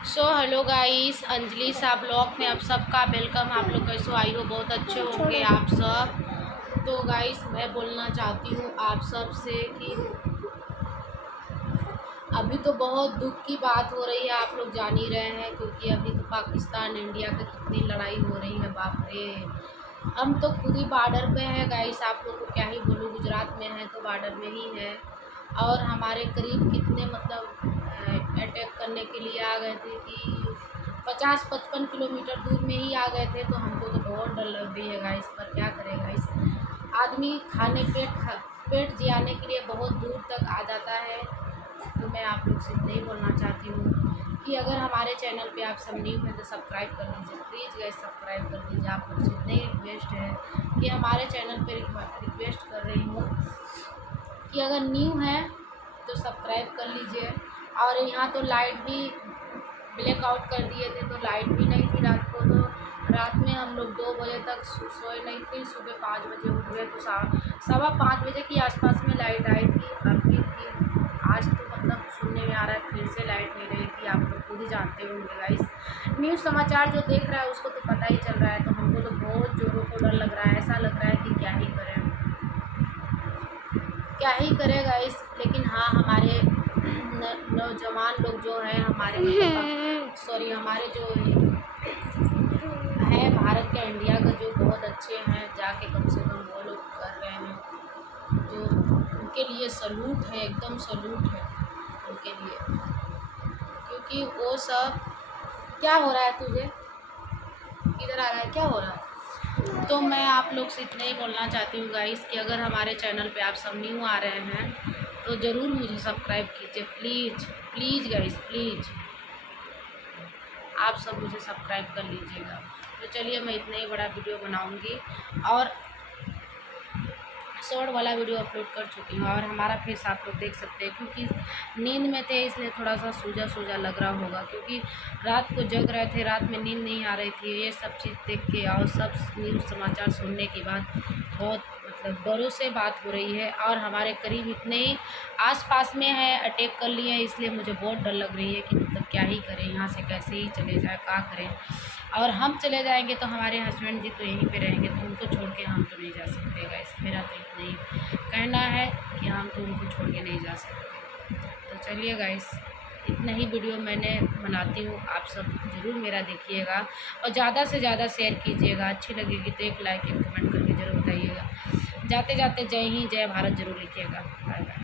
Hello guys, Anjali सा blog में आप सबका वेलकम। आप लोग कैसे आई हो? बहुत अच्छे होंगे आप सब। तो गाइस, मैं बोलना चाहती हूँ आप सब से कि अभी तो बहुत दुख की बात हो रही है, आप लोग जान ही रहे हैं, क्योंकि अभी तो पाकिस्तान इंडिया की कितनी लड़ाई हो रही है। बाप रे, हम तो खुद ही बॉर्डर पे हैं गाइस। आप लोग को क्या ही बोलूँ, गुजरात में है तो बॉर्डर में ही है। और हमारे करीब कितने अटैक करने के लिए आ गए थे कि 50-55 किलोमीटर दूर में ही आ गए थे। तो हमको तो बहुत डर लग रही है गाइस, पर क्या करें गाइस, आदमी पेट जियाने के लिए बहुत दूर तक आ जाता है। तो मैं आप लोग से इतना ही बोलना चाहती हूँ कि अगर हमारे चैनल पे आप सब न्यू हैं तो सब्सक्राइब कर लीजिए, प्लीज़ गाइस सब्सक्राइब कर लीजिए। आप लोग से इतना ही रिक्वेस्ट है कि हमारे चैनल पे रिक्वेस्ट कर रही हूँ कि अगर न्यू है तो सब्सक्राइब कर लीजिए। और यहाँ तो लाइट भी ब्लैकआउट कर दिए थे, तो लाइट भी नहीं थी रात को। तो रात में हम लोग 2 बजे तक सोए नहीं थे। सुबह 5 बजे उठ गए, तो 5:15 बजे के आसपास में लाइट आई थी। और फिर आज तो मतलब सुनने में आ रहा है फिर से लाइट नहीं रहेगी। आप लोग खुद ही जानते होंगे गाइस, न्यूज़ समाचार जो देख रहा है उसको तो पता ही चल रहा है। तो हमको तो बहुत ज़ोरों को डर लग रहा है, ऐसा लग रहा है कि क्या ही करें गाइस। लेकिन हाँ, हमारे नौजवान लोग जो हैं, हमारे जो है भारत का, इंडिया का, जो बहुत अच्छे हैं, जाके कम से कम वो लोग कर रहे हैं। तो उनके लिए सलूट है, एकदम सलूट है उनके लिए। क्योंकि वो सब, क्या हो रहा है तुझे, इधर आ रहा है, क्या हो रहा है? तो मैं आप लोग से इतना ही बोलना चाहती हूँ गाइस कि अगर हमारे चैनल पे आप सब न्यू आ रहे हैं तो ज़रूर मुझे सब्सक्राइब कीजिए, प्लीज़ प्लीज़ गाइस, प्लीज़ आप सब मुझे सब्सक्राइब कर लीजिएगा। तो चलिए, मैं इतना ही बड़ा वीडियो बनाऊँगी और शॉर्ट वाला वीडियो अपलोड कर चुकी हूँ। और हमारा फेस आप लोग देख सकते हैं, क्योंकि नींद में थे इसलिए थोड़ा सा सूजा सूजा लग रहा होगा, क्योंकि रात को जग रहे थे, रात में नींद नहीं आ रही थी। ये सब चीज़ देख के और सब न्यूज़ समाचार सुनने के बाद बहुत मतलब डरों से बात हो रही है। और हमारे करीब इतने ही आसपास में है, अटैक कर लिए हैं, इसलिए मुझे बहुत डर लग रही है कि मतलब क्या ही करें, यहाँ से कैसे ही चले जाए, क्या करें। और हम चले जाएंगे तो हमारे हस्बैंड जी तो यहीं पे रहेंगे, तो उनको छोड़ के हम तो नहीं जा सकते गाइस। मेरा तो इतना ही कहना है कि हम तो उनको छोड़ के नहीं जा सकते। तो चलिए गाइस, इतना ही वीडियो मैंने बनाती हूँ, आप सब ज़रूर मेरा देखिएगा और ज़्यादा से ज़्यादा शेयर कीजिएगा। अच्छी लगेगी तो एक लाइक एक कमेंट करके ज़रूर बताइएगा। जाते जाते जय हिंद जय भारत ज़रूर लिखिएगा।